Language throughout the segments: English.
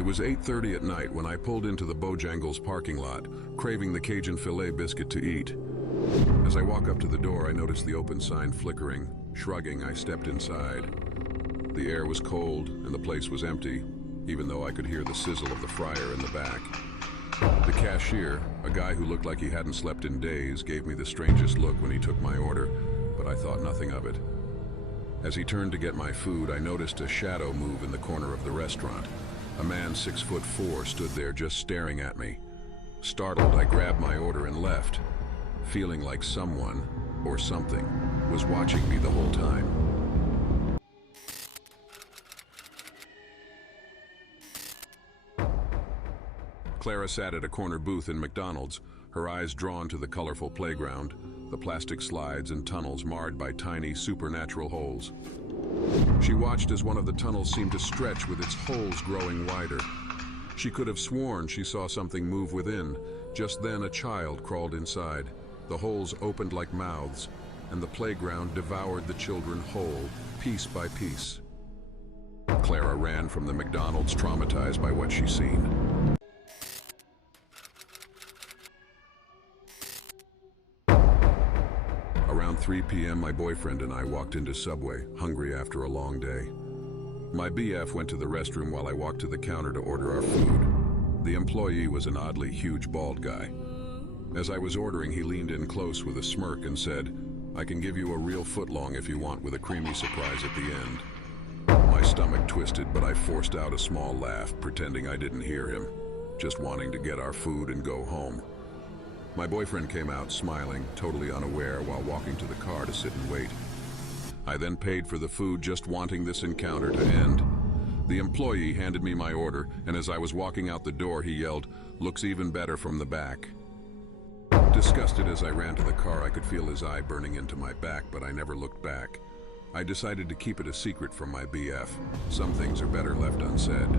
It was 8:30 at night when I pulled into the Bojangles parking lot, craving the Cajun filet biscuit to eat. As I walk up to the door, I notice the open sign flickering. Shrugging, I stepped inside. The air was cold and the place was empty, even though I could hear the sizzle of the fryer in the back. The cashier, a guy who looked like he hadn't slept in days, gave me the strangest look when he took my order, but I thought nothing of it. As he turned to get my food, I noticed a shadow move in the corner of the restaurant. A man 6'4" stood there just staring at me. Startled, I grabbed my order and left, feeling like someone, or something, was watching me the whole time. Clara sat at a corner booth in McDonald's, her eyes drawn to the colorful playground, the plastic slides and tunnels marred by tiny supernatural holes. She watched as one of the tunnels seemed to stretch with its holes growing wider. She could have sworn she saw something move within. Just then a child crawled inside. The holes opened like mouths, and the playground devoured the children whole, piece by piece. Clara ran from the McDonald's, traumatized by what she'd seen. Around 3 p.m., my boyfriend and I walked into Subway, hungry after a long day. My BF went to the restroom while I walked to the counter to order our food. The employee was an oddly huge, bald guy. As I was ordering, he leaned in close with a smirk and said, "I can give you a real footlong if you want, with a creamy surprise at the end." My stomach twisted, but I forced out a small laugh, pretending I didn't hear him, just wanting to get our food and go home. My boyfriend came out smiling, totally unaware, while walking to the car to sit and wait. I then paid for the food, just wanting this encounter to end. The employee handed me my order, and as I was walking out the door, he yelled, "Looks even better from the back." Disgusted as I ran to the car, I could feel his eye burning into my back, but I never looked back. I decided to keep it a secret from my BF. Some things are better left unsaid.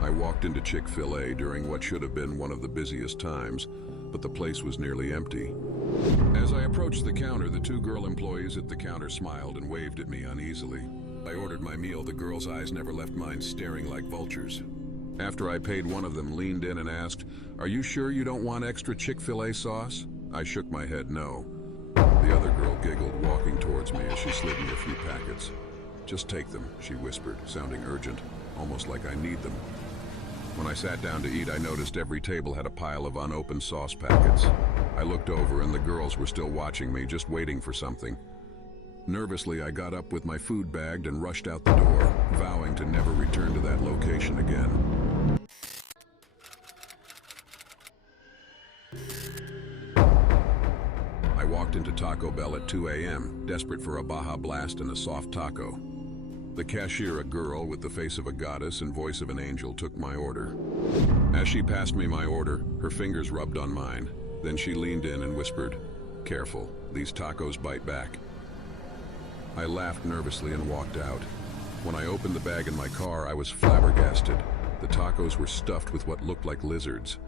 I walked into Chick-fil-A during what should have been one of the busiest times, but the place was nearly empty. As I approached the counter, the two girl employees at the counter smiled and waved at me uneasily. I ordered my meal. The girls' eyes never left mine, staring like vultures. After I paid, one of them leaned in and asked, "Are you sure you don't want extra Chick-fil-A sauce?" I shook my head no. The other girl giggled, walking towards me as she slid me a few packets. "Just take them," she whispered, sounding urgent, almost like I need them. When I sat down to eat, I noticed every table had a pile of unopened sauce packets. I looked over and the girls were still watching me, just waiting for something. Nervously, I got up with my food bagged and rushed out the door, vowing to never return to that location again. I walked into Taco Bell at 2 a.m., desperate for a Baja Blast and a soft taco. The cashier, a girl with the face of a goddess and voice of an angel, took my order. As she passed me my order, her fingers rubbed on mine. Then she leaned in and whispered, "Careful, these tacos bite back." I laughed nervously and walked out. When I opened the bag in my car, I was flabbergasted. The tacos were stuffed with what looked like lizards.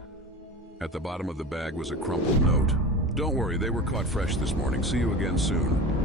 At the bottom of the bag was a crumpled note. "Don't worry, they were caught fresh this morning. See you again soon."